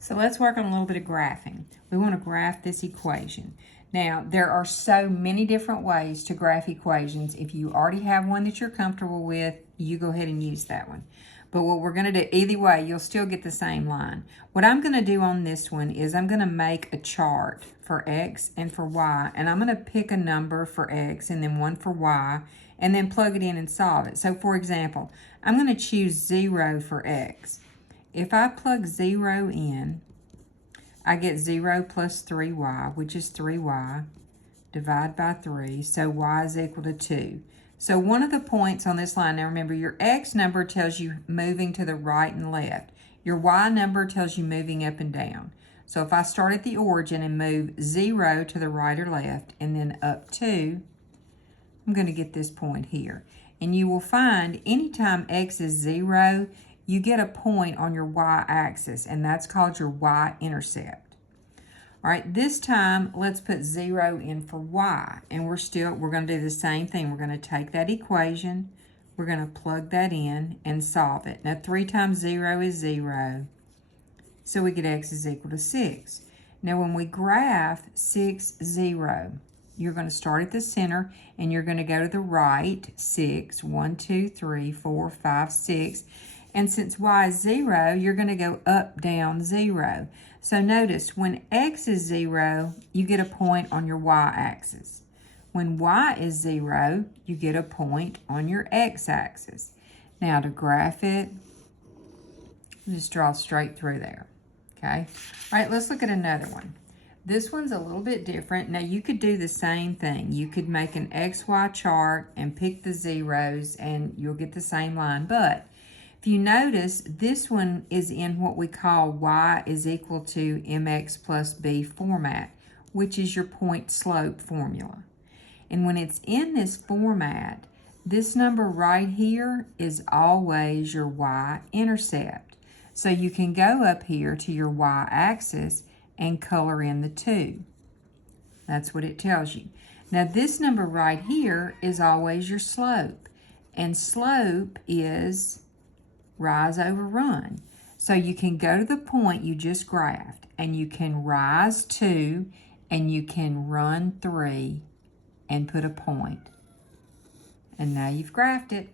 So let's work on a little bit of graphing. We want to graph this equation. Now, there are so many different ways to graph equations. If you already have one that you're comfortable with, you go ahead and use that one. But what we're going to do, either way, you'll still get the same line. What I'm going to do on this one is I'm going to make a chart for X and for Y, and I'm going to pick a number for X and then one for Y, and then plug it in and solve it. So for example, I'm going to choose 0 for X. If I plug 0 in, I get 0 plus 3y, which is 3y, divide by 3, so y is equal to 2. So one of the points on this line, now remember your X number tells you moving to the right and left. Your Y number tells you moving up and down. So if I start at the origin and move 0 to the right or left and then up 2, I'm going to get this point here. And you will find anytime X is 0, you get a point on your Y-axis, and that's called your Y-intercept. All right, this time, let's put 0 in for Y, and we're going to do the same thing. We're going to take that equation, we're going to plug that in and solve it. Now, 3 times 0 is 0, so we get X is equal to 6. Now, when we graph 6, 0, you're going to start at the center, and you're going to go to the right, 6, 1, 2, 3, 4, 5, 6. And since y is 0, you're going to go up, down, 0. So notice, when X is 0, you get a point on your Y-axis. When Y is 0, you get a point on your X-axis. Now to graph it, just draw straight through there, okay? All right, let's look at another one. This one's a little bit different. Now you could do the same thing. You could make an XY chart and pick the zeros and you'll get the same line, but if you notice, this one is in what we call y is equal to mx plus b format, which is your point slope formula. And when it's in this format, this number right here is always your y-intercept. So you can go up here to your y-axis and color in the 2. That's what it tells you. Now this number right here is always your slope. And slope is rise over run. So you can go to the point you just graphed and you can rise 2 and you can run 3 and put a point. And now you've graphed it.